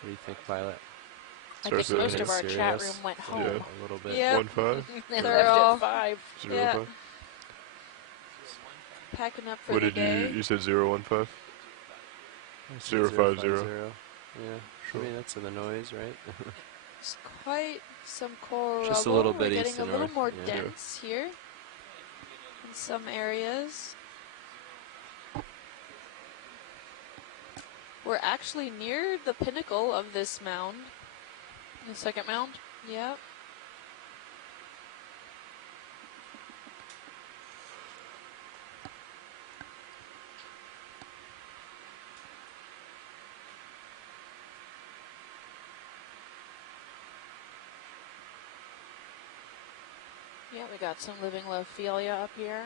What do you think, Pilot? I think most of our chat room went home. Yeah. A little bit. Yep. 1-5. They They're left all- at 5. 0-5. Yeah. Packing up for What the did day. you said 0-1-5? I said 0-5-0. 0-5-0. Yeah. Sure. I mean, that's in the noise, right? It's quite some coral Just a rubble. little bit We're east getting a and little north, more yeah. dense here in some areas. We're actually near the pinnacle of this mound. The second mound? Yep. Yeah, we got some living Lophelia up here.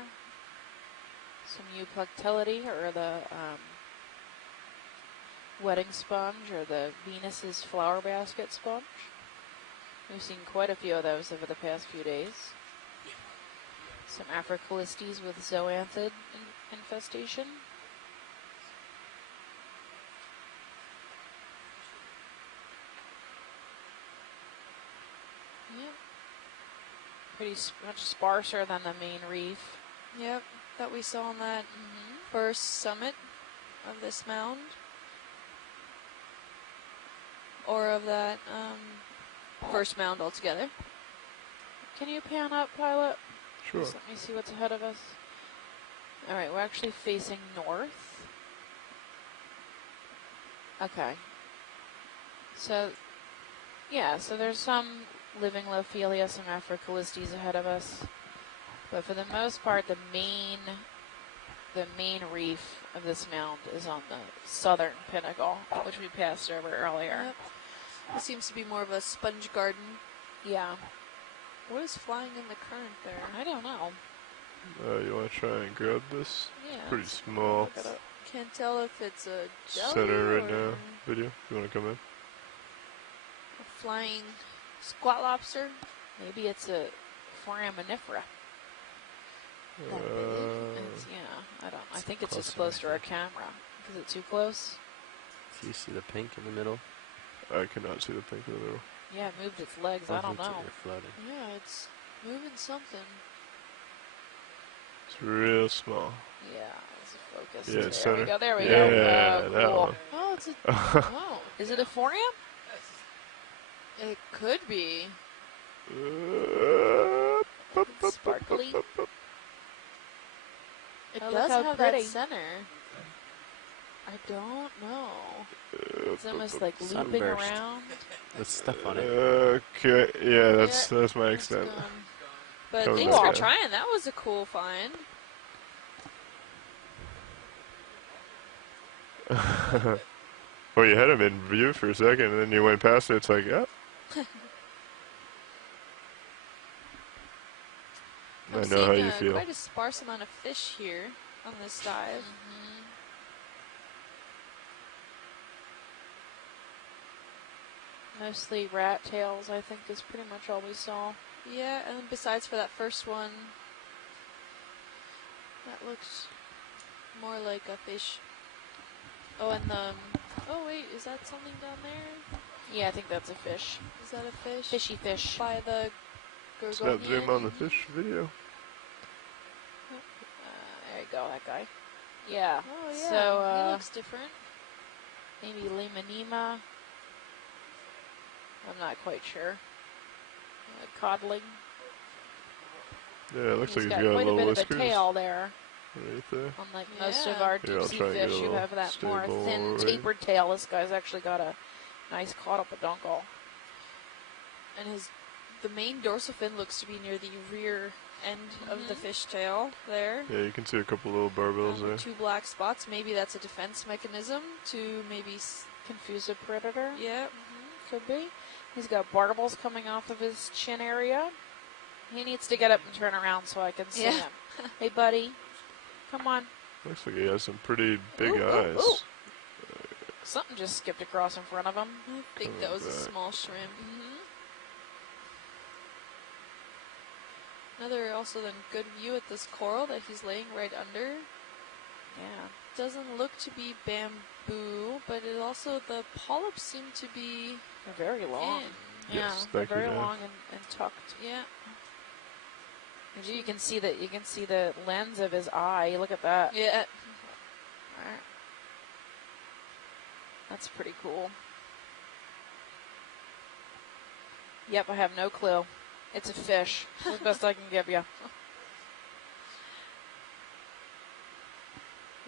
Some Euplactylity, or the wedding sponge, or the Venus's flower basket sponge. We've seen quite a few of those over the past few days. Some Africalistes with zoanthid infestation. Yep. Pretty much sparser than the main reef. Yep. That we saw on that first summit of this mound. Or of that first mound altogether. Can you pan up, Pilot? Sure. Just let me see what's ahead of us. All right, we're actually facing north. Okay. So, yeah, so there's some living Lophelia, some Africalistes ahead of us. But for the most part, the main reef of this mound is on the southern pinnacle, which we passed over earlier. Yep. It seems to be more of a sponge garden. Yeah. What is flying in the current there? I don't know. You want to try and grab this? Yeah. Pretty small. Look it up. Can't tell if it's a jelly Center right or now. Video. You want to come in? a flying squat lobster. Maybe it's a foraminifera. Yeah, I think it's just close to our camera. Is it too close? Do you see the pink in the middle? I cannot see the pink in the middle. Yeah, it moved its legs. I don't think know. You're floating. Yeah, it's moving something. It's real small. Yeah, it's a focus. Yeah, it's there we center. go. There we Yeah, go. that Cool. one. Oh, it's a. Oh, Is it a thorium? it could be. It's sparkly. It Oh, look does how have pretty. that center. I don't know. It's almost like looping Sunburst. around. With stuff on it. Okay, yeah, that's my It's extent. gone. But Cover thanks that for guy. trying. That was a cool find. Well, you had him in view for a second, and then you went past it. It's like, yeah. I I'm know how seeing you feel. quite a sparse amount of fish here on this dive. Mostly rat tails, I think, is pretty much all we saw. Yeah, and then besides for that first one, that looks more like a fish. Oh, and the. Oh wait, is that something down there? Yeah, I think that's a fish. Is that a fish? Fishy fish. By the Snap gorgonian. zoom on the fish video. There you go, that guy. Yeah. Oh yeah, So, he looks different. maybe Limonema. I'm not quite sure. Codling. Yeah, it looks like he's got got a quite a little bit of a whiskers tail there. right there. Unlike most of Yeah. our Here, I'll deep sea try and get a fish, you little have that more stable thin, right. tapered tail. This guy's actually got a nice caught up a dunkel. And the main dorsal fin looks to be near the rear end of the fish tail there. Yeah, you can see a couple little barbells there. Two black spots. Maybe that's a defense mechanism to maybe. Confuse a predator. Yep. Could be. He's got barbels coming off of his chin area. He needs to get up and turn around so I can see Yeah. him. Hey, buddy. Come on. Looks like he has some pretty big Ooh, ooh, eyes. ooh. Something just skipped across in front of him. I think that was a back. small shrimp. Another also then good view at this coral that he's laying right under. Yeah. doesn't look to be bamboo, but it also, the polyps seem to be They're very long. in. Yeah, Yes, they're thank you, very Dan. long and tucked. Yeah. You can see that. You can see the lens of his eye. Look at that. Yeah. Alright. That's pretty cool. Yep, I have no clue. It's a fish. That's the best I can give you.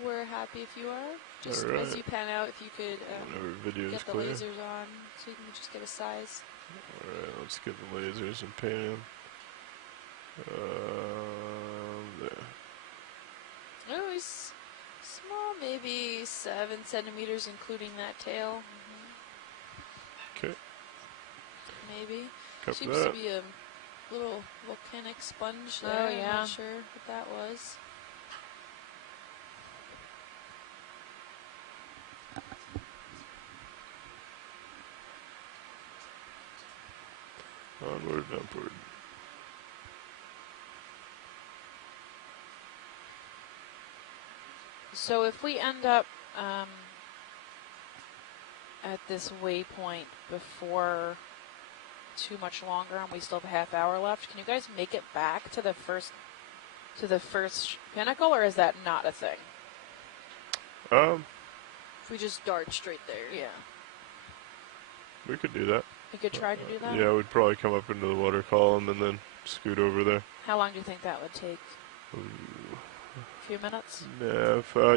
We're happy if you are. Just All right. as you pan out, if you could Whenever video is get the clear. lasers on so you can just get a size. Alright, let's get the lasers and paint them. There. Oh, he's small, maybe 7 centimeters, including that tail. Okay, Maybe. copy Seems that. to be a little volcanic sponge Oh, there. I'm yeah. not sure what that was. Onward and upward. So if we end up at this waypoint before too much longer, and we still have a half hour left, can you guys make it back to the first pinnacle, or is that not a thing? If we just dart straight there. Yeah, We could do that. we could try to do that. Yeah, we'd probably come up into the water column and then scoot over there. How long do you think that would take? Ooh. A few minutes?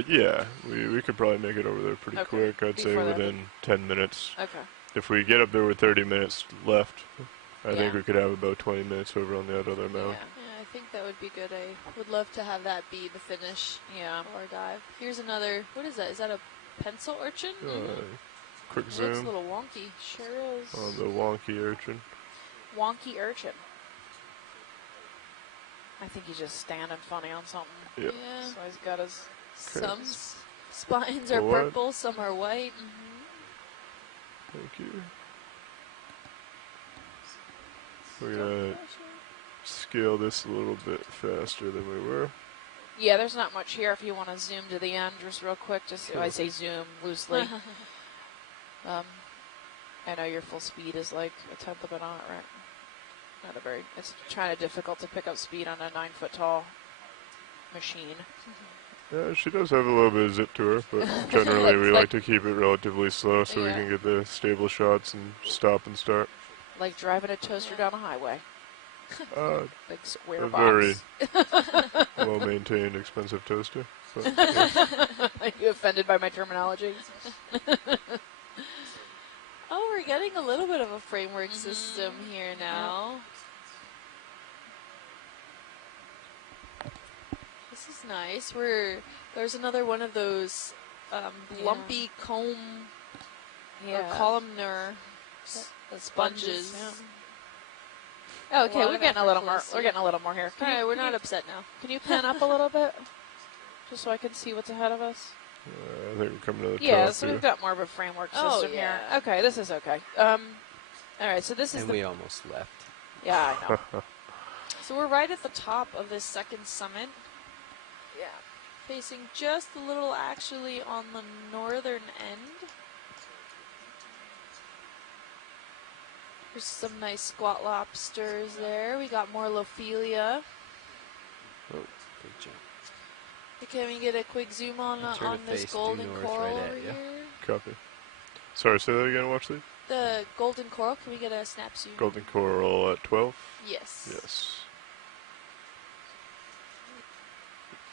Yeah, we could probably make it over there pretty Okay, quick. I'd say before that. within 10 minutes. Okay. If we get up there with 30 minutes left, I think Yeah. we could have about 20 minutes over on the other mound. Yeah, I think that would be good. I would love to have that be the finish Yeah. of our dive. Here's another, what is that? Is that a pencil urchin? Quick It looks a zoom little wonky. Sure is. on the wonky urchin. Wonky urchin. I think he's just standing funny on something. Yep. Yeah. So he's got his. Some spines are What? purple, some are white. Thank you. We're gonna scale this a little bit faster than we were. Yeah, there's not much here if you want to zoom to the end just real quick. Just I say zoom loosely. I know your full speed is like a tenth of a knot, right? Not a very. It's kind of difficult to pick up speed on a 9 foot tall machine. Yeah, she does have a little bit of zip to her, but generally we like to keep it relatively slow so we Yeah. can get the stable shots and stop and start. Like driving a toaster down a highway. Big square A box. very well-maintained, expensive toaster. But, yeah. Are you offended by my terminology? Oh, we're getting a little bit of a framework system here now. This is nice. There's another one of those lumpy comb or columnar sponges. Oh, okay, A lot we're of getting a little more. effortless, We're getting a little more here. Alright, we're not upset now. Can you pan up a little bit, just so I can see what's ahead of us? I think we're coming to the Yeah, top so here. we've got more of a framework system Oh, here. yeah. Okay, this is okay. All right, so this is And the. we almost left. Yeah, I know. So we're right at the top of this second summit. Yeah. Facing just a little actually on the northern end. There's some nice squat lobsters there. We got more Lophelia. Oh, big jump. Can we get a quick zoom on Turn to this face due golden north coral right at over ya. here? Copy. Sorry, say that again, Watchley. The golden coral, can we get a snap zoom? Golden coral at 12? Yes. Yes.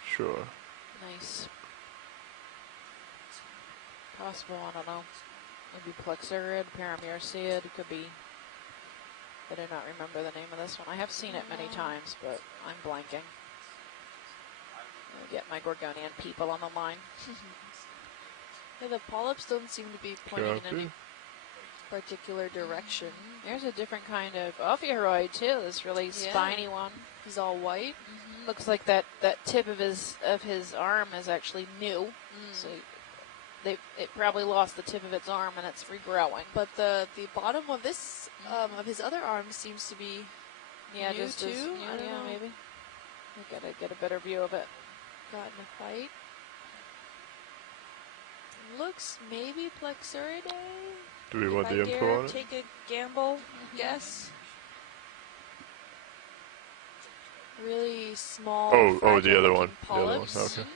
Sure. Nice. Possible, I don't know. Maybe Plexurid, Paramurcid, it could be. I do not remember the name of this one. I have seen it many times, but I'm blanking. I'll get my Gorgonian people on the line. Yeah, the polyps don't seem to be pointing in any Copy. particular direction. There's a different kind of Ophiuroid too. This really spiny one. He's all white. Looks like that tip of his arm is actually new. So it probably lost the tip of its arm and it's regrowing. But the bottom of this of his other arm seems to be Yeah, new just too. as I don't know. maybe. I gotta get a better view of it. Got in a fight. Looks maybe Plexuridae. Do we want If the I info dare on it? take a gamble guess. Really small. Oh, the other fragile-looking one. The other one. polyps. Okay.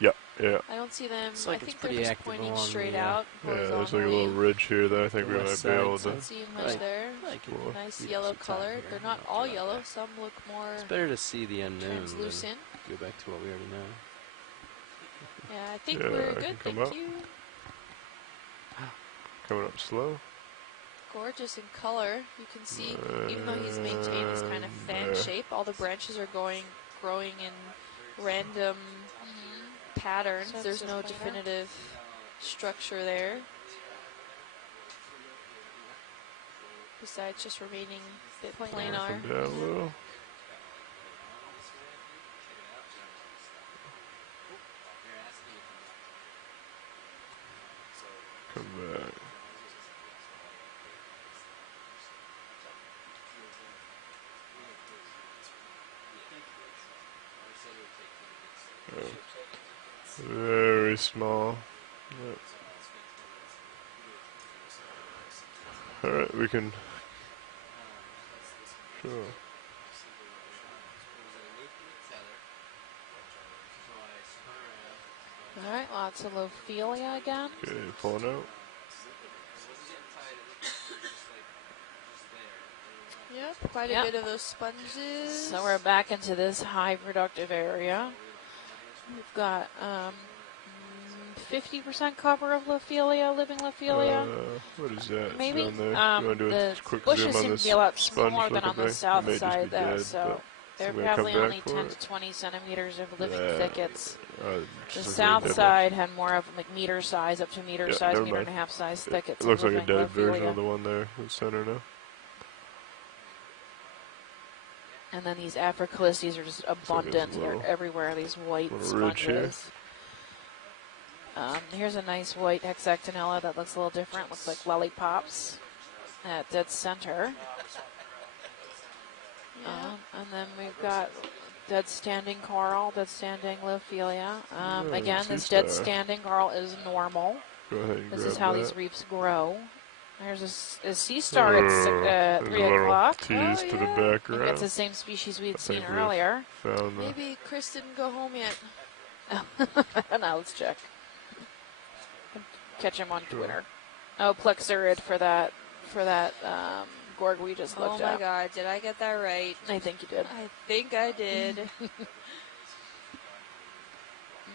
Yeah, yeah. I don't see them. Looks like I it's think they're pretty just active pointing along straight the, out Yeah, there's like a horizontally. little ridge here that I think The we west might be able side, to. Don't see much Like- there. Like it. Cool. Nice We got yellow some time color. here. They're not I'll all throw that yellow. back. Some look more It's better to see the unknown translucent. than go back to what we already know. Yeah, I think Yeah, we're I good. can come Thank up. you. Coming up slow. Gorgeous in color. You can see, even though he's maintained this kind of fan Yeah. shape, all the branches are growing in random patterns. Sense There's of no planar. definitive structure there. Besides just remaining a bit planar. Come down a little. Come back. Very small. Yep. Alright, we can. Sure. All right, lots of Lophelia again. Okay, pulling out. Yep, quite a Yep. bit of those sponges. So we're back into this high productive area. We've got 50% cover of Lophelia, living Lophelia. What is that? Maybe. Down there? You want to do The a quick bushes zoom on seem to this be a lot sponge smaller than looking on the thing? south It may just side be there, dead, so they're I'm gonna come probably back only for 10 it. to 20 centimeters of living but, thickets. The just looks like a south dead side had more of like meter size, up to meter Yeah, size, never meter mind. and a half size one. thickets. It looks of like a living dead version Lophelia. of the one there in the center now. And then these Africalypses are just abundant. little- They're everywhere, these white little ridge here. sponges. Here's a nice white hexactinella that looks a little different. Looks like lollipops at dead center. Yeah. And then we've got dead standing coral, dead standing Lophelia. Again, sea this dead star. standing coral is normal. Go ahead and This grab is how that. these reefs grow. There's a sea star at There's 3 a little o'clock. tease Oh, to the yeah. I think background. it's the same species we had seen think we've earlier. Found the Maybe Chris didn't go home yet. Now let's check. Catch him on Sure. Twitter. Oh, Plexurid for that gorg we just Oh looked my at. god, did I get that right? I think you did. I think I did.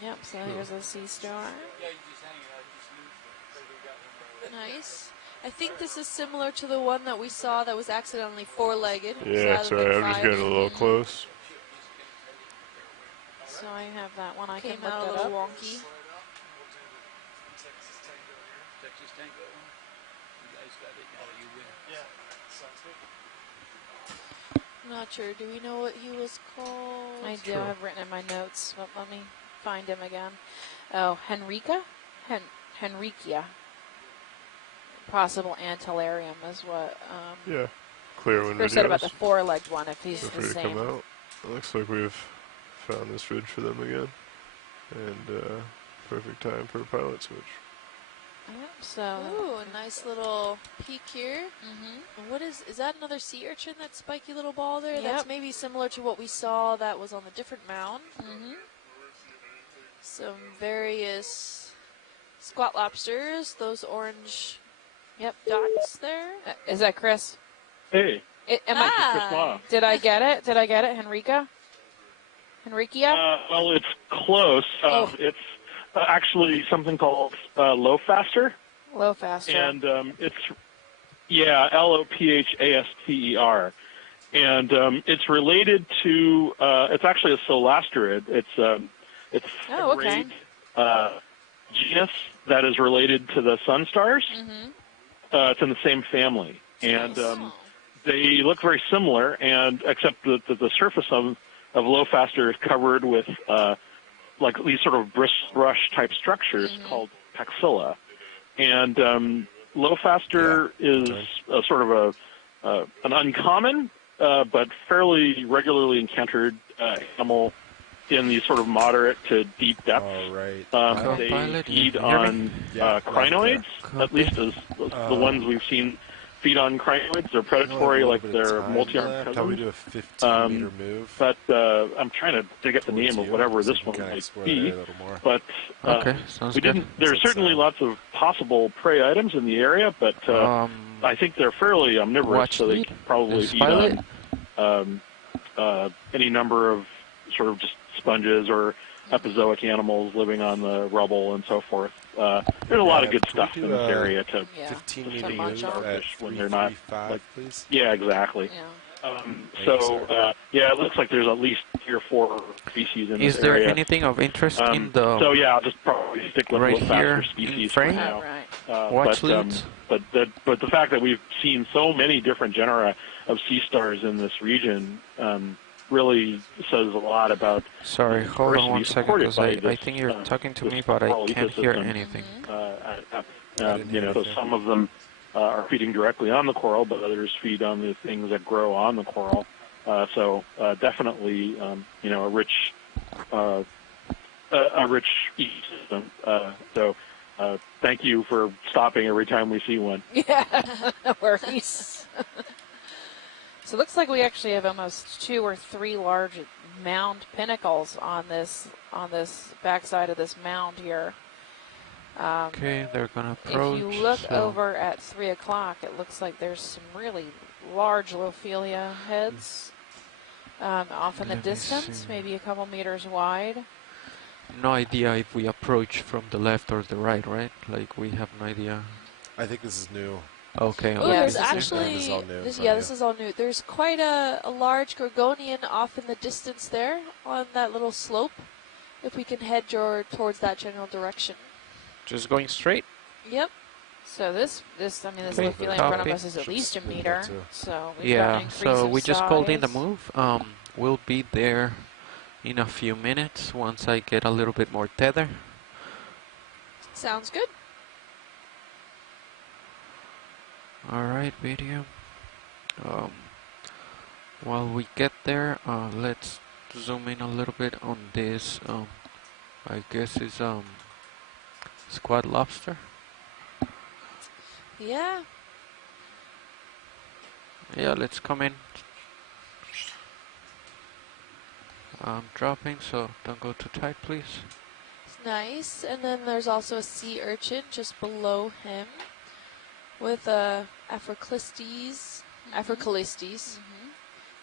Yep, so here's a sea star. Nice. I think this is similar to the one that we saw that was accidentally four-legged. Yeah, rather sorry, than I'm just five. getting a little close. So I have that one. I Came can out look a that little up. wonky. Not sure. Do we know what he was called? I do Sure. have written in my notes, but let me find him again. Oh, Henrica? Henricia. Possible antillarium is what Yeah, clear when Chris said about the videos. four-legged one, if he's Feel the free to same. come out. It looks like we've found this ridge for them again. And perfect time for a pilot switch. Yep, so. Ooh, a nice little peek here. Mhm. And what is that another sea urchin, that spiky little ball there? Yep. That's maybe similar to what we saw that was on the different mound. Mhm. Some various squat lobsters, those orange Yep. dots there. Is that Chris? Hey, Am I? Chris Law. Did I get it? Did I get it, Henrica? Henricia? Well, it's close. Oh. It's actually something called low faster, Low faster. and it's Lophaster, and it's related to. It's actually a solasterid. It's Oh, a okay. great genus that is related to the sun stars. Mhm. It's in the same family, and Nice. they look very similar, and except that the surface of Lophaster is covered with like these sort of brush type structures called paxilla, and Lophaster is a sort of an uncommon but fairly regularly encountered animal in these sort of moderate to deep depths. All right. They Pilot, feed you hear me? on Yeah, crinoids, Copy. at least as the ones we've seen feed on crinoids. They're predatory, like they're multi-armed How we cousins. do a 15-meter move? But I'm trying to get the towards name of you, whatever so this we one can kinda might explore be. that area a little more. But Okay, sounds we good. didn't. There are It's, certainly lots of possible prey items in the area, but I think they're fairly omnivorous, watch so they lead. could probably Is feed pilot? on any number of sort of just sponges or epizoic animals living on the rubble and so forth. There's a lot of good Can we stuff do in this a area to 15-meter Some move munch on. at when they're not 335, like, please? yeah, exactly. Yeah. Yeah, it looks like there's at least 3 or 4 species in Is this there area. anything of interest in the So yeah, I'll just probably stick with right the here faster in species frame? for now. Right. watch but, leads? But the fact that we've seen so many different genera of sea stars in this region really says a lot about. Sorry, hold on one diversity second, supported because by I this, think you're talking to this me, but I coral can't hear ecosystem. anything. So some of them are feeding directly on the coral, but others feed on the things that grow on the coral. Definitely, a rich ecosystem. Thank you for stopping every time we see one. Yeah, no worries. So it looks like we actually have almost 2 or 3 large mound pinnacles on this backside of this mound here. Okay, they're gonna approach. If you look so over at 3 o'clock, it looks like there's some really large Lophelia heads off in the Let me distance, see. maybe a couple meters wide. no idea if we approach from the left or the right, right? Like we have no idea. I think this is new. Okay. Oh, okay. there's this is actually This is all new this, from yeah, you. this is all new. There's quite a large gorgonian off in the distance there on that little slope. If we can head towards that general direction. Just going straight. Yep. So this Okay, Lophelia in front of copy. us is at Should least a move meter. that too. So we've got an Yeah. increase So of we just called in the size. move. We'll be there in a few minutes once I get a little bit more tether. Sounds good. All right, video. While we get there, let's zoom in a little bit on this. I guess it's squad lobster. Yeah. Yeah, let's come in. I'm dropping, so don't go too tight, please. It's nice. And then there's also a sea urchin just below him with a Aphroclistes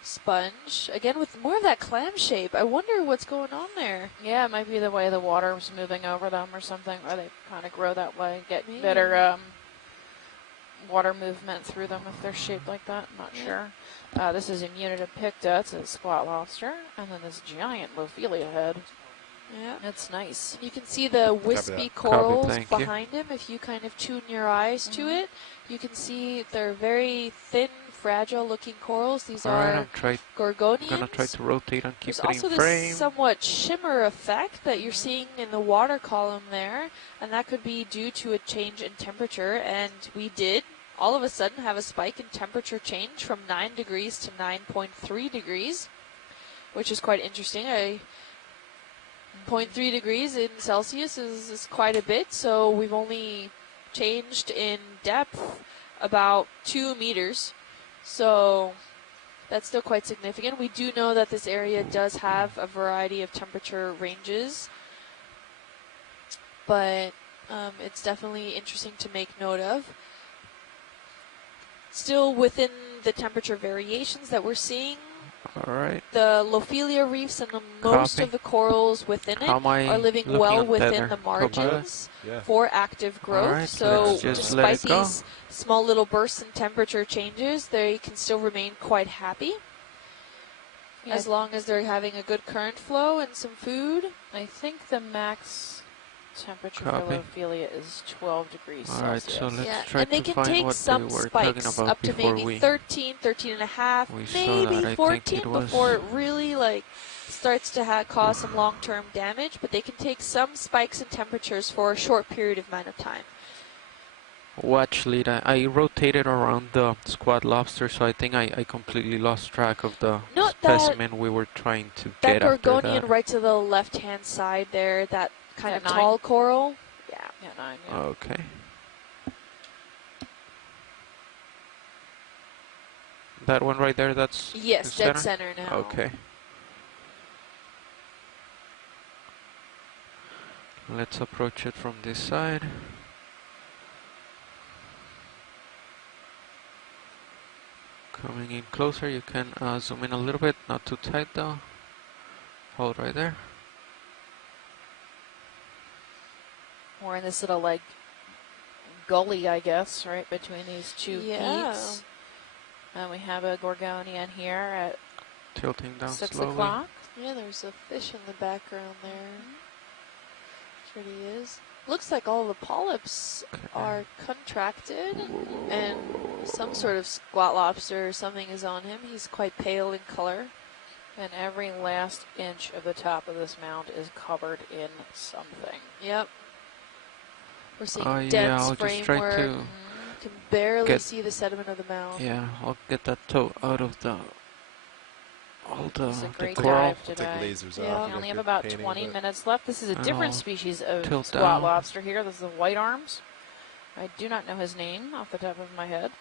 sponge. Again, with more of that clam shape. I wonder what's going on there. Yeah, it might be the way the water's moving over them or something, or they kind of grow that way, get Maybe. better water movement through them if they're shaped like that. I'm not Yeah. sure. This is Immunita picta. It's a squat lobster. And then this giant Lophelia head. Yeah. That's nice. You can see the wispy that. corals thank you. behind him. If you kind of tune your eyes to it, you can see they're very thin, fragile-looking corals. These All right, are I'm gorgonians. gonna try to rotate and keep There's it also in this frame. somewhat shimmer effect that you're seeing in the water column there, and that could be due to a change in temperature. And we did all of a sudden have a spike in temperature change from 9 degrees to 9.3 degrees, which is quite interesting. 0.3 degrees in Celsius is quite a bit, so we've only changed in depth about 2 meters. So that's still quite significant. We do know that this area does have a variety of temperature ranges, but it's definitely interesting to make note of. Still within the temperature variations that we're seeing, All right. the Lophelia reefs and most Copy. of the corals within it How am I are living looking well on within tether? the Copilot? margins Yeah. for active growth. Alright, So let's just let despite it go. these small little bursts in temperature changes, they can still remain quite happy Yeah, as long as they're having a good current flow and some food. I think the max temperature Copy. for Lophelia is 12 degrees All right, Celsius. so let's Yeah, try and they to can find take what some they were talking spikes about up to before maybe we 13, 13 and a half, we saw maybe that. I think 14 it was before it really starts to cause some long-term damage, but they can take some spikes in temperatures for a short period of amount of time. watch lead. I rotated around the squat lobster, so I think I completely lost track of the Not that- specimen we were trying to That get after Gorgonian that. right to the left-hand side there, that kind That of 9? tall coral. Yeah. Yeah, 9. Yeah. Okay. That one right there, that's Yes, the dead center now. Okay. Let's approach it from this side. Coming in closer, you can zoom in a little bit, not too tight though. Hold right there. We're in this little like gully, I guess, right between these two peaks. And we have a Gorgonian here at Tilting down 6 slowly. o'clock. Yeah, there's a fish in the background there. Sure he is. Looks like all the polyps are contracted, and some sort of squat lobster or something is on him. He's quite pale in color. And every last inch of the top of this mound is covered in something. Yep. We're seeing Yeah, dense I'll just try framework. to You can barely get- see the sediment of the mound. Yeah, I'll get that toe out of the It's a great coral. dive Take today. lasers Yeah. off. We only Get have good about painting 20 of it. minutes left. This is a different I'll species of tilt squat down. lobster here. This is the white arms. I do not know his name off the top of my head.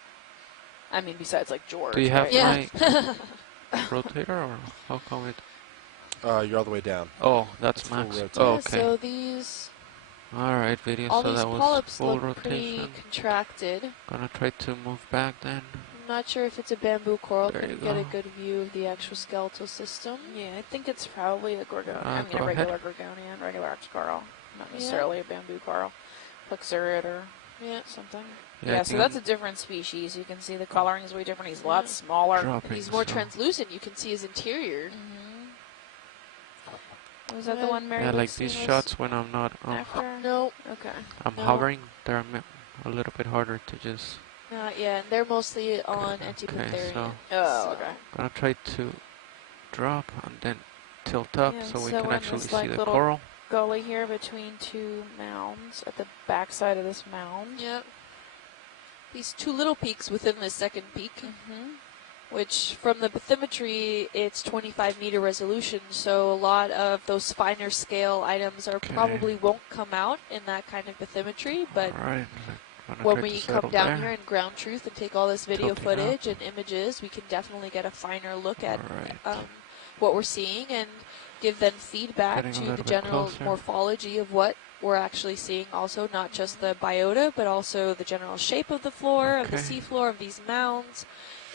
I mean, besides like George. Do you have right? Yeah. my rotator, or how come it? You're all the way down. Oh, that's It's full max. rotate. Oh, Yeah, okay. so these, All right, video. all so these that was polyps full look pretty rotation. contracted. Gonna try to move back then. I'm not sure if it's a bamboo coral. There Couldn't you get a go. good view of the actual skeletal system. Yeah, I think it's probably a Gorgonian. I mean, go a regular ahead. Gorgonian, regular ox coral. Not Yeah. necessarily a bamboo coral. Plexurid or Yeah. something. Yeah, I Yeah, so think that's a I'm different species. You can see the coloring is way different. He's a lot smaller. dropping. He's more so- translucent. You can see his interior. Was that the one Mary Yeah, like Luke these seen us shots when I'm not, after? No, Okay. I'm No. hovering. They're a little bit harder to just. not yet. They're mostly on Okay, Antipantherian. so- Oh, okay. Gonna try to drop and then tilt up Yeah, so we so can in actually this, see like, the little- coral. Gully here between two mounds at the backside of this mound. Yep. These two little peaks within the second peak, Mm-hmm. which from the bathymetry, it's 25-meter resolution, so a lot of those finer scale items are Okay. probably won't come out in that kind of bathymetry, but All right. Gonna when try we to come settle down there. here in ground truth and take all this video Tilting footage and images, we can definitely get a finer look at All right. what we're seeing and give then feedback Getting a to the little bit general closer. morphology of what we're actually seeing also, not just the biota, but also the general shape of the floor, of the Okay. seafloor, of these mounds.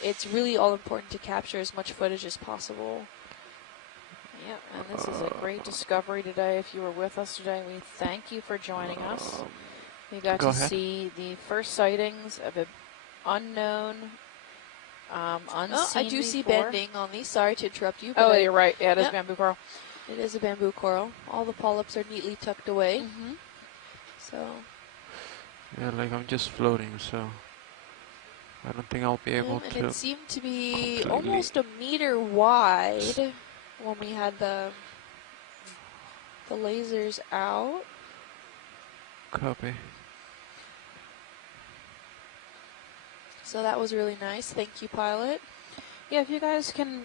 It's really all important to capture as much footage as possible. Yep, and this is a great discovery today. If you were with us today, we thank you for joining us. We got Go to ahead. see the first sightings of an unknown, unseen Oh, I do see before. bending on these. Sorry to interrupt you. Oh, but you're right. Yeah, it is Yep. bamboo coral. it is a bamboo coral. All the polyps are neatly tucked away. Mm-hmm. So Yeah, like I'm just floating, so I don't think I'll be able and to. it seemed to be completely- almost a meter wide when we had the lasers out. Copy. So that was really nice. Thank you, pilot. Yeah, if you guys can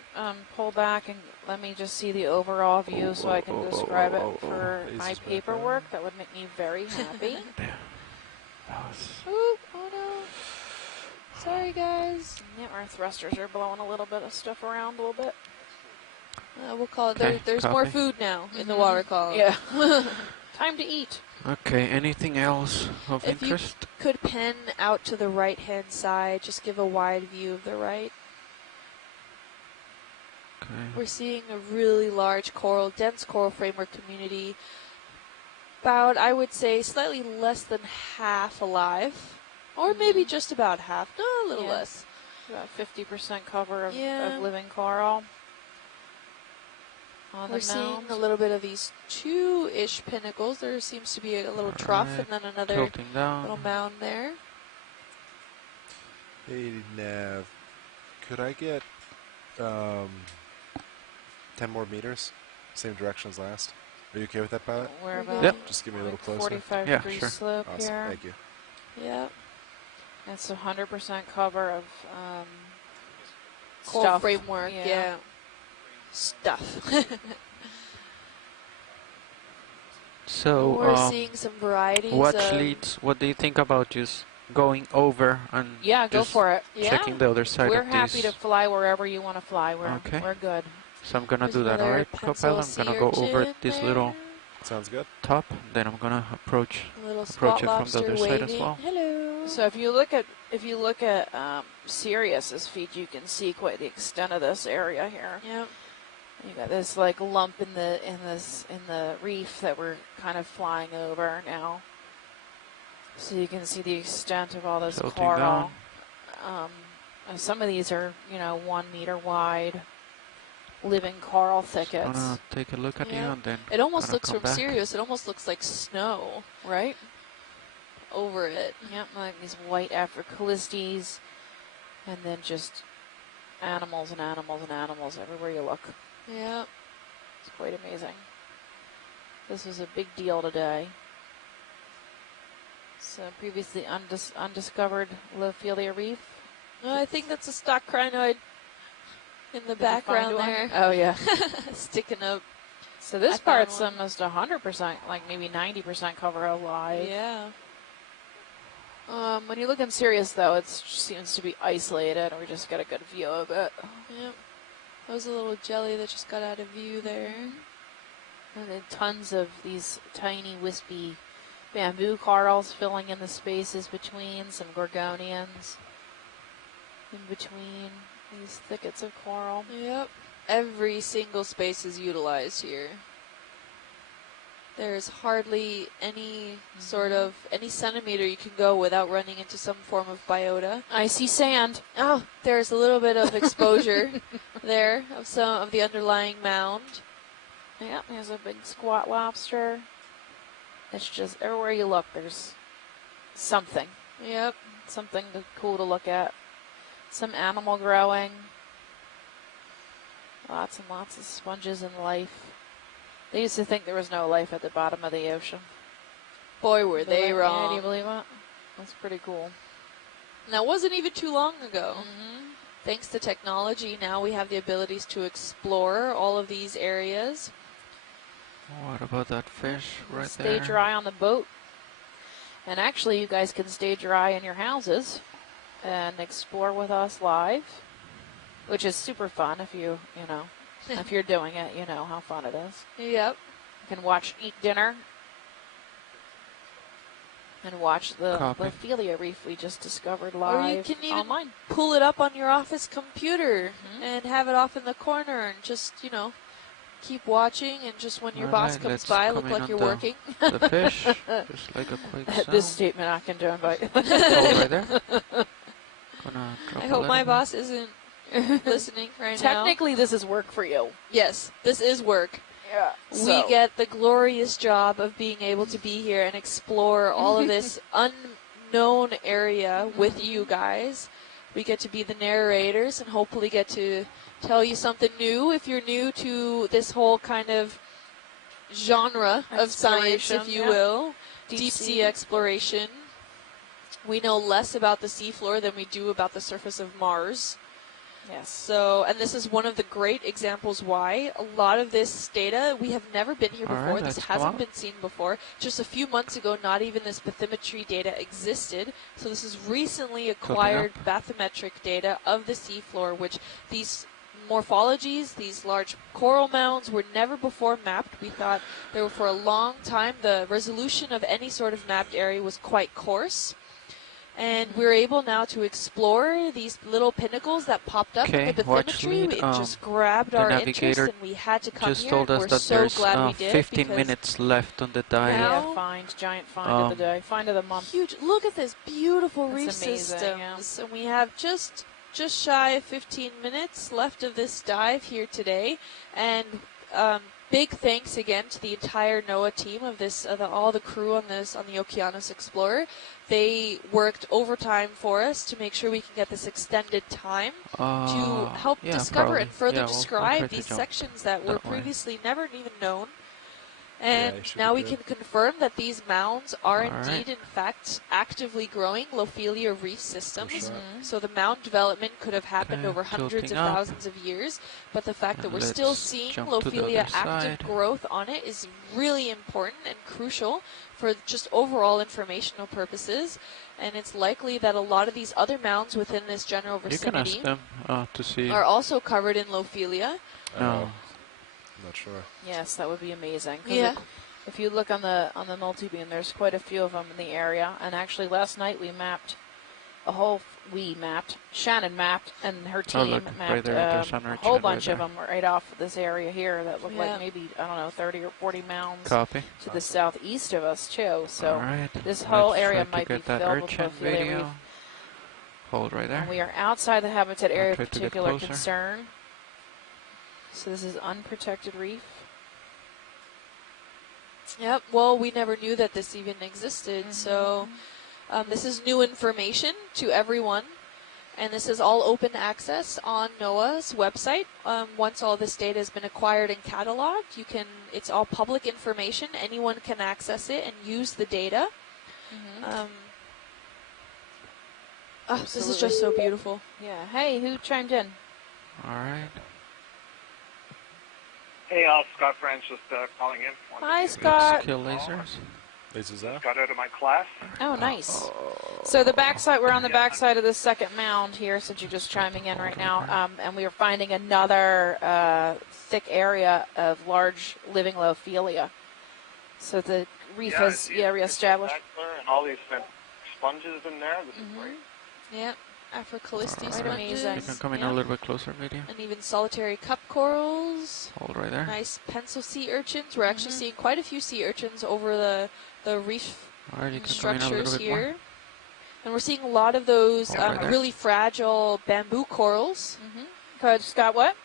pull back and let me just see the overall view so I can describe it for Lasers my back paperwork, that would make me very happy. That was Oop, oh no. Sorry, guys. Yeah, our thrusters are blowing a little bit of stuff around a little bit. We'll call it. Okay, There's more copy. food now in the Mhm. water column. Yeah. Time to eat. okay. Anything else of If you interest? could pen out to the right-hand side, just give a wide view of the right. Okay. We're seeing a really large coral, dense coral framework community. About, I would say, slightly less than half alive. Or maybe just about half. No, a little Yeah. less. About 50% cover of Yeah. living coral. On We're the seeing mounds. a little bit of these two-ish pinnacles. There seems to be a little trough Alright, and then another Tilting down. little mound there. Hey, Nav, could I get 10 more meters? Same direction as last. Are you okay with that, pilot? We're Yep. about Yep. Just get me a little like closer. 45 Yeah, degree sure. slope Awesome, here. thank you. Yeah. It's 100% cover of Coral stuff. framework, yeah. Stuff. So, We're seeing some varieties. watch leads. What do you think about just going over and Yeah, go just for it. checking the other side We're of happy this? to fly wherever you want to fly. Okay. We're good. So I'm gonna There's do that, another alright, pencil Copel? I'm gonna sea go over urchin this there. little Sounds good. top, then I'm gonna approach A little approach spot it from the lobster other side waving. as well. Hello. So if you look at Sirius's feet, you can see quite the extent of this area here. Yep. You got this like lump in the reef that we're kind of flying over now. So you can see the extent of all this Tilting coral. down. And some of these are 1 meter wide, living coral Just thickets. gonna take a look at you Yeah. and then It almost gonna looks come from back. Sirius. It almost looks like snow Right? over it. Yep, like these white Africalistes, and then just animals and animals and animals everywhere you look. Yeah. It's quite amazing. This was a big deal today. So previously undiscovered Lophelia reef. I think that's a stock crinoid in the Did you find background one? there. Oh yeah. Sticking up. So this I found part's one. almost 100%, like maybe 90% cover alive. Yeah. When you look in Sirius, though, it seems to be isolated. We just get a good view of it. Yep. That was a little jelly that just got out of view there. And then tons of these tiny, wispy bamboo corals filling in the spaces between, some gorgonians in between these thickets of coral. Yep. Every single space is utilized here. There's hardly any sort of, any centimeter you can go without running into some form of biota. I see sand. Oh, there's a little bit of exposure there of some of the underlying mound. Yep, there's a big squat lobster. It's just everywhere you look, there's something. Yep. Something cool to look at. Some animal growing. Lots and lots of sponges and life. They used to think there was no life at the bottom of the ocean. Boy, were they Yeah, wrong. do you believe that? That's pretty cool. And that wasn't even too long ago. Mm-hmm. Thanks to technology, now we have the abilities to explore all of these areas. What about that fish right Stay there? dry on the boat. And actually, you guys can stay dry in your houses and explore with us live, which is super fun if if you're doing it, you know how fun it is. Yep. You can eat dinner, and watch the Copy. Lophelia reef we just discovered Or live you can even online. pull it up on your office computer Mhm. and have it off in the corner and just, keep watching, and just when your boss Alright, comes let's by, come look in like on you're the- working. The fish, just like a quick At sound. this statement, I can do invite. Oh, right there. Gonna drop I a hope my little boss isn't listening right now. Technically, this is work for you. Yes, this is work. Yeah. We get the glorious job of being able to be here and explore all of this unknown area with you guys. We get to be the narrators and hopefully get to tell you something new if you're new to this whole kind of genre of science, if Exploration, you yeah. will. Deep Deep sea. sea exploration. We know less about the seafloor than we do about the surface of Mars. Yes. So, and this is one of the great examples why a lot of this data, we have never been here All right, before. This let's go hasn't out. been seen before. Just a few months ago, not even this bathymetry data existed. So this is recently acquired bathymetric data of the seafloor, which these morphologies, these large coral mounds, were never before mapped. We thought there were, for a long time, the resolution of any sort of mapped area was quite coarse. And we're able now to explore these little pinnacles that popped up in the watch bathymetry. lead, It just grabbed the our interest, navigator and we had to come just here. told And us we're that so there's glad we did 15 because minutes left on the dive. Now- Yeah, giant find of the day, find of the month. huge. Look at this beautiful That's reef amazing, systems, and we have just shy of 15 minutes left of this dive here today. And big thanks again to the entire NOAA team of this, all the crew on the Okeanos Explorer. They worked overtime for us to make sure we can get this extended time to help yeah, discover probably. and further Yeah, we'll try describe to these jump sections that were that way. previously never even known. And you should now be we good. can confirm that these mounds are All indeed, right. in fact, actively growing Lophelia reef systems. shot. So the mound development could have happened Okay, over hundreds tilting of up. thousands of years, but the fact that And we're still let's seeing jump to the Lophelia other active side. growth on it is really important and crucial for just overall informational purposes. And it's likely that a lot of these other mounds within this general You can ask vicinity them to see. are also covered in Lophelia. No. I'm not sure. Yes, that would be amazing. 'Cause Yeah. if you look on the multi-beam, there's quite a few of them in the area. And actually, last night we mapped Shannon mapped, and her team look, mapped right there, there's a another whole chat right bunch of there. them right off this area here that look Yeah. like maybe, I don't know, 30 or 40 mounds Copy. to the southeast of us, too. So All right. this whole let's area try to might be get that filled with urchin Lophelia video. reef. Hold right there. And we are outside the habitat I'll area of try to get particular closer. concern. So this is unprotected reef. Yep, well, we never knew that this even existed, so this is new information to everyone, and this is all open access on NOAA's website. Once all this data has been acquired and cataloged, it's all public information. Anyone can access it and use the data. This is just so beautiful. Yeah. Hey, who chimed in? All right. Hey, Scott French, just calling in. Hi, Scott. Kill lasers. Lasers out. Got out of my class. Oh, nice. So the backside, we're on the backside of the second mound here, since you're just chiming in right now, and we are finding another thick area of large living Lophelia. So the reef has reestablished. And all these sponges in there. This is great. Yep, Africalysti Right, sponges. amazing. You can come in a little bit closer, video. And even solitary cup corals. Hold right there. Nice pencil sea urchins. We're actually seeing quite a few sea urchins over the reef All right, you can come in a structures little bit here. more. And we're seeing a lot of those Right there. really fragile bamboo corals. Go ahead, Scott, what?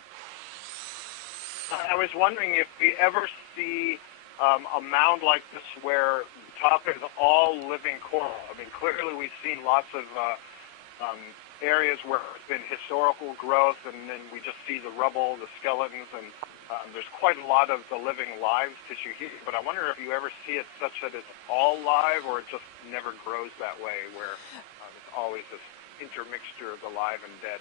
I was wondering if we ever see a mound like this where the top is all living coral. I mean, clearly we've seen lots of areas where there's been historical growth, and then we just see the rubble, the skeletons, and there's quite a lot of the living live tissue here. But I wonder if you ever see it such that it's all live, or it just never grows that way, where there's always this intermixture of the live and dead.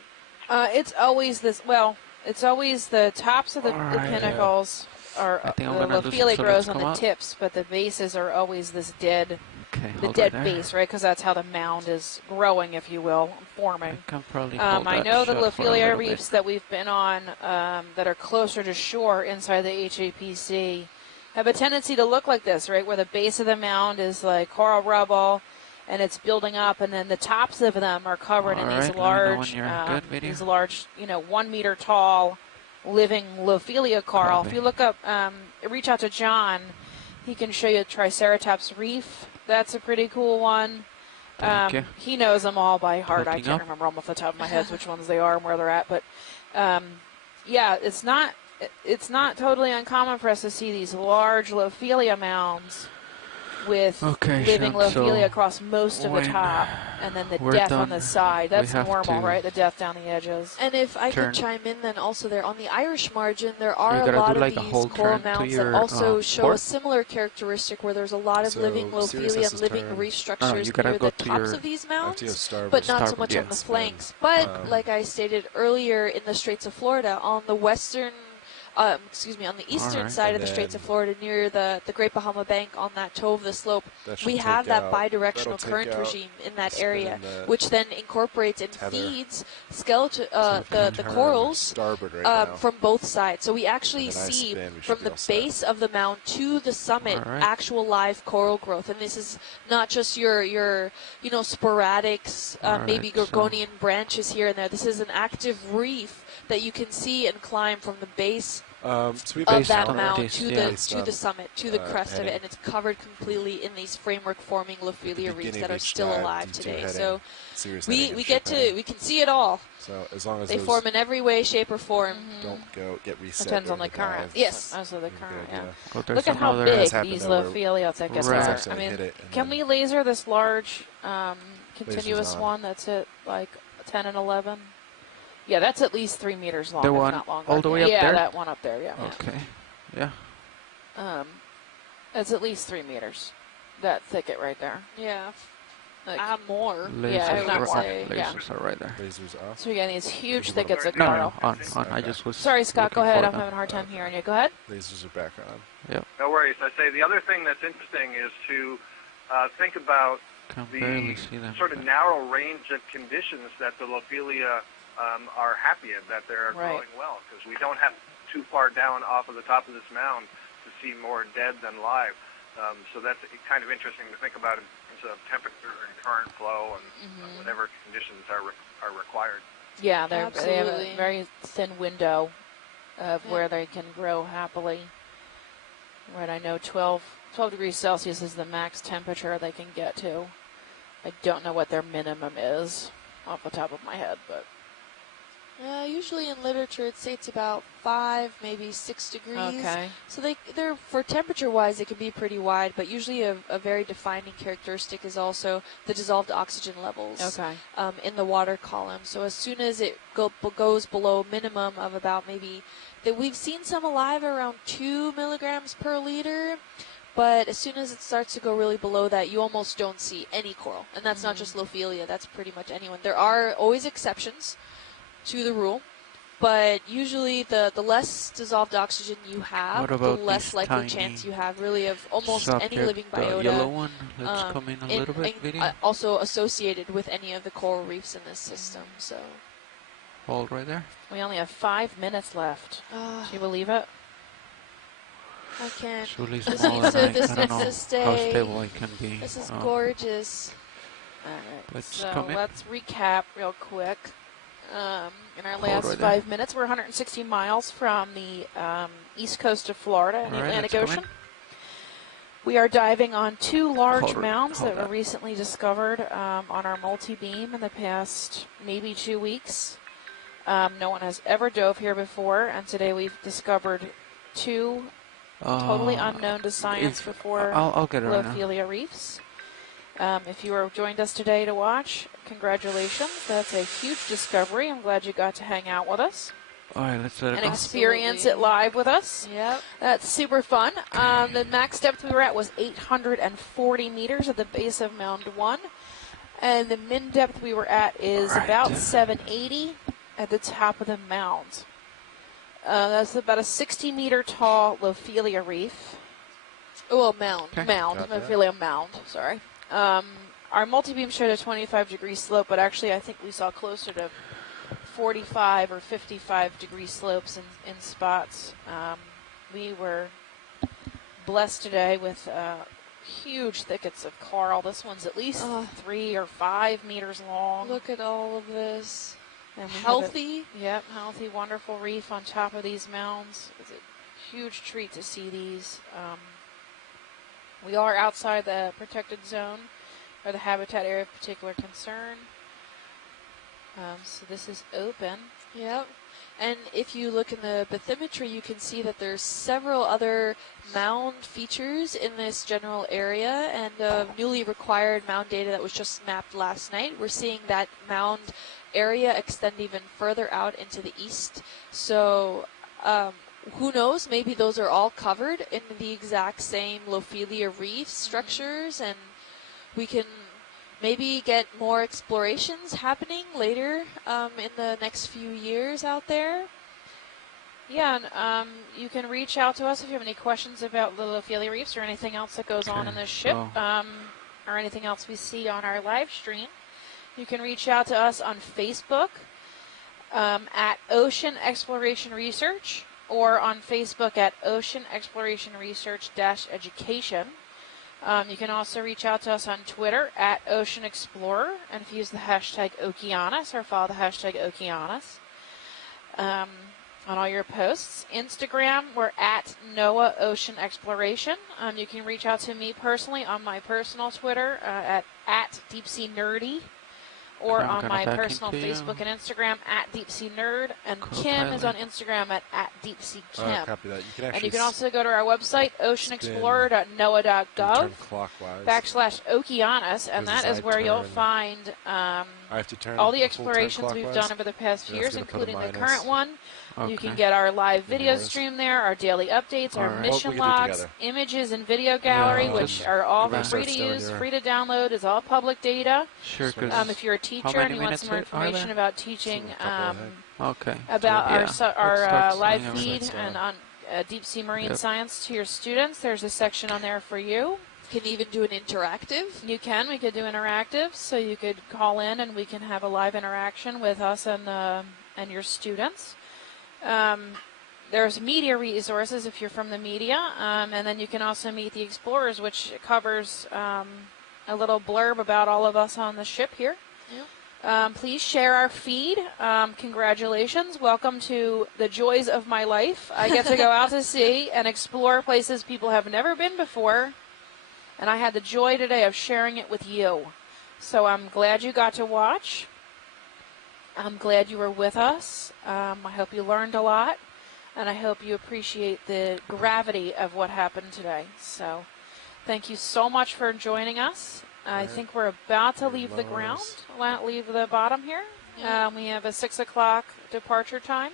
It's always this. Well, it's always the tops of the Alright. pinnacles are I think I'm the gonna do Lophelia some grows solids on the come up. tips, but the bases are always this dead, Okay, the hold dead right there. base, right? Because that's how the mound is growing, if you will, forming. I can probably hold I that know the shot for a Lophelia little reefs bit. that we've been on that are closer to shore inside the HAPC have a tendency to look like this, right? Where the base of the mound is like coral rubble, and it's building up, and then the tops of them are covered in All these right, let me know when large, you're good, video. these large, 1 meter tall, living Lophelia coral. Copy. If you look up, reach out to John, he can show you Triceratops reef. That's a pretty cool one. Thank you. He knows them all by heart. I Tilting can't up. remember them off the top of my head which ones they are and where they're at. But yeah, it's not totally uncommon for us to see these large Lophelia mounds with Okay, living Sean, so Lophelia across most of the when top, and then the we're death on done, the side. That's have normal, to right? The death down the edges. And if I Turn. could chime in then also there, on the Irish margin, there You are a gotta lot do of like a these whole coral turn to mounds your, that also show a port. similar characteristic where there's a lot of So, living Sirius Lophelia has and to living turn. reef structures you gotta near go the to tops your- of these I have mounds. to go starboard. But not so Starboard, much yeah. on the flanks. But like I stated earlier, in the Straits of Florida, on the western, on the eastern Alright. side And of the Straits of then- Florida, near the Great Bahama Bank, on that toe of the slope, That should we take have that out- bidirectional that'll take current out regime in that the area, spin and the which then incorporates and tether. feeds skeleton, So we can the turn corals starboard right now. from both sides. So we actually And then I see spin, we should from be the all set. base of the mound to the summit Alright. actual live coral growth, and this is not just your sporadics, maybe Alright, so- Gorgonian branches here and there. This is an active reef that you can see and climb from the base So we of Based that on mound this, to yeah. the summit, to the crest of it, heading. and it's covered completely in these framework-forming Lophelia reefs beginning that of are each still dive, alive D2 today. heading, So Sirius we heading, and get ship heading. we can see it all. So as long as They those form in every way, shape, or form. don't get reset. Depends on during the current. dive, Yes. Also the you're current, good, yeah. Oh, there's Look at how another- big Has happened these though, where Lophelia thickets Right. are. Accidentally I mean, hit it, and can then- we laser this large continuous on. one that's at like 10 and 11? Yeah, that's at least 3 meters long, The if one not longer. all the way up yeah, there? that one up there, yeah. Okay. Yeah. It's at least 3 meters. That thicket right there. Yeah. Like, More. Yeah, Lasers, not are, say, yeah. lasers are right there. Lasers off. so we got these huge thickets of No, coral. on. I just was. Sorry, Scott, go looking ahead. for I'm them. having a hard time hearing you. Go ahead. Lasers are back on. No worries. I say the other thing that's interesting is to think about Can the barely see them. sort of narrow range of conditions that the Lophelia are happy in, that they're Right. growing well, because we don't have too far down off of the top of this mound to see more dead than live. So that's kind of interesting to think about in terms of temperature and current flow and whatever conditions are required. Yeah, they have Absolutely. a very thin window of where they can grow happily. Right, I know 12 degrees Celsius is the max temperature they can get to. I don't know what their minimum is off the top of my head, but Usually in literature it states about 5, maybe 6 degrees. okay. So they're for temperature-wise, it can be pretty wide, but usually a very defining characteristic is also the dissolved oxygen levels Okay. in the water column. So as soon as it goes below minimum of about maybe, that we've seen some alive around 2 milligrams per liter, but as soon as it starts to go really below that, you almost don't see any coral. And that's not just Lophelia, that's pretty much anyone. There are always exceptions to the rule, but usually the less dissolved oxygen you have, What the about less this likely chance tiny you have really of almost any subject, living the biota. yellow one. Let's come in a little bit, video. Also associated with any of the coral reefs in this system. So Hold right there. We only have 5 minutes left. Can you believe it? I can't. It's really This small, needs and to- this I don't needs to know stay. how stable I can be. This is gorgeous. All right. Let's So come in. let's recap real quick. In our Hold last right there. 5 minutes, we're 160 miles from the east coast of Florida in the All right, Atlantic let's come Ocean. We are diving on 2 large Hold mounds that were that. recently discovered on our multi-beam in the past maybe 2 weeks. No one has ever dove here before, and today we've discovered 2 totally unknown to science before I'll get it right now. Lophelia reefs. If you have joined us today to watch, congratulations. That's a huge discovery. I'm glad you got to hang out with us All right, let's let it and go. experience it live with us. Yep. That's super fun. The max depth we were at was 840 meters at the base of Mound 1. And the min depth we were at is All right. about 780 at the top of the mound. That's about a 60-meter tall Lophelia reef. Oh, well, mound. Okay. Mound, Got that. Lophelia mound, sorry. Our multi-beam showed a 25-degree slope, but actually I think we saw closer to 45 or 55-degree slopes in spots. We were blessed today with huge thickets of coral. This one's at least 3 or 5 meters long. Look at all of this. And we have Healthy. Yep, healthy, wonderful reef on top of these mounds. It's a huge treat to see these. We are outside the protected zone or the habitat area of particular concern. So this is open. Yep. And if you look in the bathymetry, you can see that there's several other mound features in this general area, and the newly required mound data that was just mapped last night, we're seeing that mound area extend even further out into the east. So who knows, maybe those are all covered in the exact same Lophelia reef structures, and we can maybe get more explorations happening later in the next few years out there. Yeah, and you can reach out to us if you have any questions about the Lophelia reefs or anything else that goes on in this ship, or anything else we see on our live stream. You can reach out to us on Facebook at Ocean Exploration Research, or on Facebook at Ocean Exploration Research-Education. You can also reach out to us on Twitter at Ocean Explorer, and if you use the hashtag Okeanos or follow the hashtag Okeanos on all your posts. Instagram, we're at NOAA Ocean Exploration. You can reach out to me personally on my personal Twitter at Deep Sea Nerdy. or I'm on gonna my back personal into you. Facebook and Instagram at Deep Sea Nerd, and Kim is Co-pilot. on Instagram at Deep Sea Kim. Copy that. You can And actually you can also go to our website, turn oceanexplorer.noaa.gov clockwise. /Okeanos, and Because that as is I where you'll turn, find I have to turn all the a full turn explorations we've clockwise. done over the past few Yeah, it's years, gonna put a including the minus. current one. Okay. You can get our live video yours. stream there, our daily updates, our Alright. mission We can do it logs, together. images and video gallery, which just are all we're gonna free start to showing use, your- free to download, is all public data. Sure, Sweet. because If you're a teacher many and you want minutes some more are information there? about teaching Just a couple, I okay. about So, our yeah, su- let's our start live signing feed over. and on deep sea marine Yep. science to your students, there's a section on there for you. Can even do an interactive. You can. We could do interactives, so you could call in and we can have a live interaction with us and your students. There's media resources if you're from the media, and then you can also meet the explorers, which covers a little blurb about all of us on the ship here. Please share our feed. Congratulations. Welcome to the joys of my life. I get to go out to sea and explore places people have never been before. And I had the joy today of sharing it with you. So I'm glad you got to watch. I'm glad you were with us. I hope you learned a lot. And I hope you appreciate the gravity of what happened today. So thank you so much for joining us. I think we're about to leave the ground, leave the bottom here. We have a 6 o'clock departure time.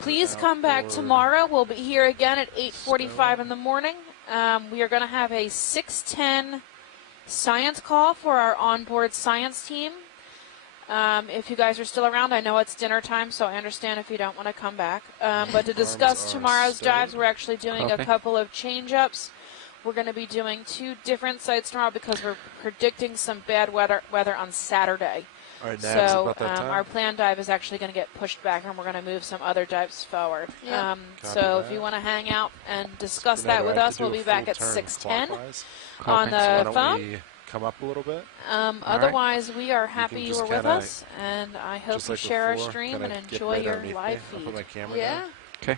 Please come back tomorrow. We'll be here again at 8:45 in the morning. We are going to have a 6:10 science call for our onboard science team. If you guys are still around, I know it's dinner time, so I understand if you don't want to come back. But to discuss tomorrow's dives, we're actually doing a couple of change-ups. We're going to be doing 2 different sites tomorrow because we're predicting some bad weather on Saturday. All right, So about that time. our planned dive is actually going to get pushed back, and we're going to move some other dives forward. Yeah. So if that. you want to hang out and discuss Bernardo, that with I have us, to do we'll a be back full at turn 6:10 clockwise. on So the why don't phone. we come up a little bit? Otherwise, we are happy you just were with kinda- us, and I hope Just you like share our before, stream kinda and get enjoy right your underneath live me. I'll put my feed. camera Yeah. down. Okay.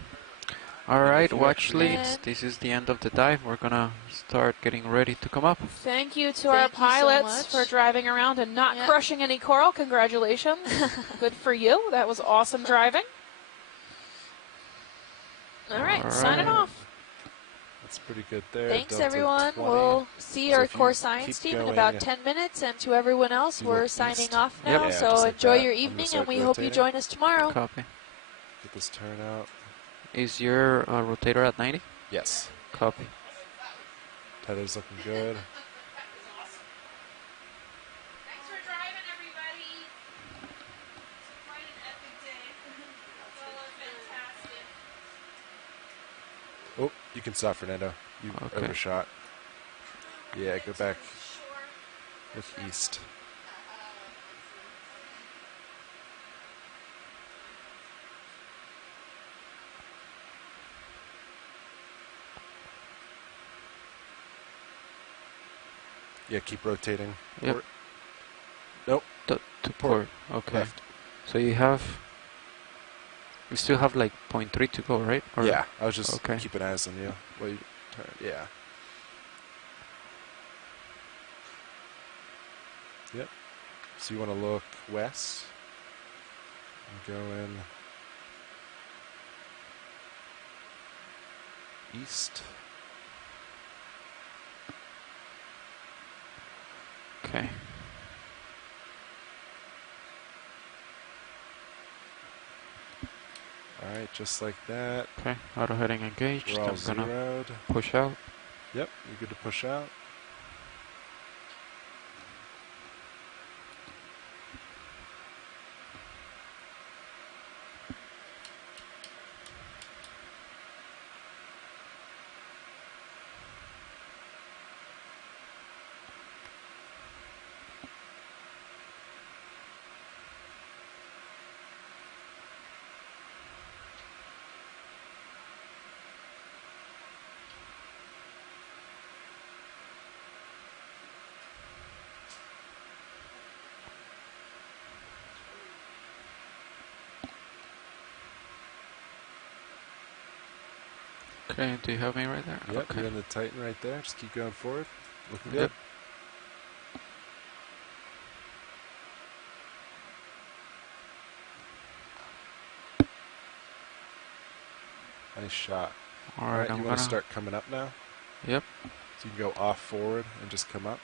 All right, you watch actually- leads. This is the end of the dive. We're gonna start getting ready to come up. Thank you to Thank our you so pilots much. for driving around and not Yeah. crushing any coral. Congratulations. Good for you. That was awesome driving. All right, All signing right. off. That's pretty good there. Thanks, Delta everyone. 20. We'll see So our if you core science keep team in going about 10 minutes. And to everyone else, you we're look signing east. off Yep. now. Yeah, So just like enjoy that. your I'm gonna evening, start and we hope you rotating. join us tomorrow. Copy. Get this turn out. Is your rotator at 90? Yes. Copy. Tether's looking good. Thanks for driving, everybody. It's quite an epic day. It's all fantastic. Oh, you can stop, Fernando. You Okay. overshot. Yeah, go back. Look east. Yeah, keep rotating. Yep. Port. Nope. To port. Okay. Left. So you still have like 0.3 to go, right? Or Yeah, I was just okay. keeping eyes on you. While you turn. Yeah. Yep. So you want to look west and go in east. Okay. All right, just like that. Okay. Auto heading engaged. We're all I'm gonna zeroed. push out. Yep, you're good to push out. Okay. Do you have me right there? Yep, Okay. you're in the Titan right there. Just keep going forward. Looking Yep. good. Nice shot. All All right, right, I'm you gonna want to start coming up now? Yep. So you can go off forward and just come up.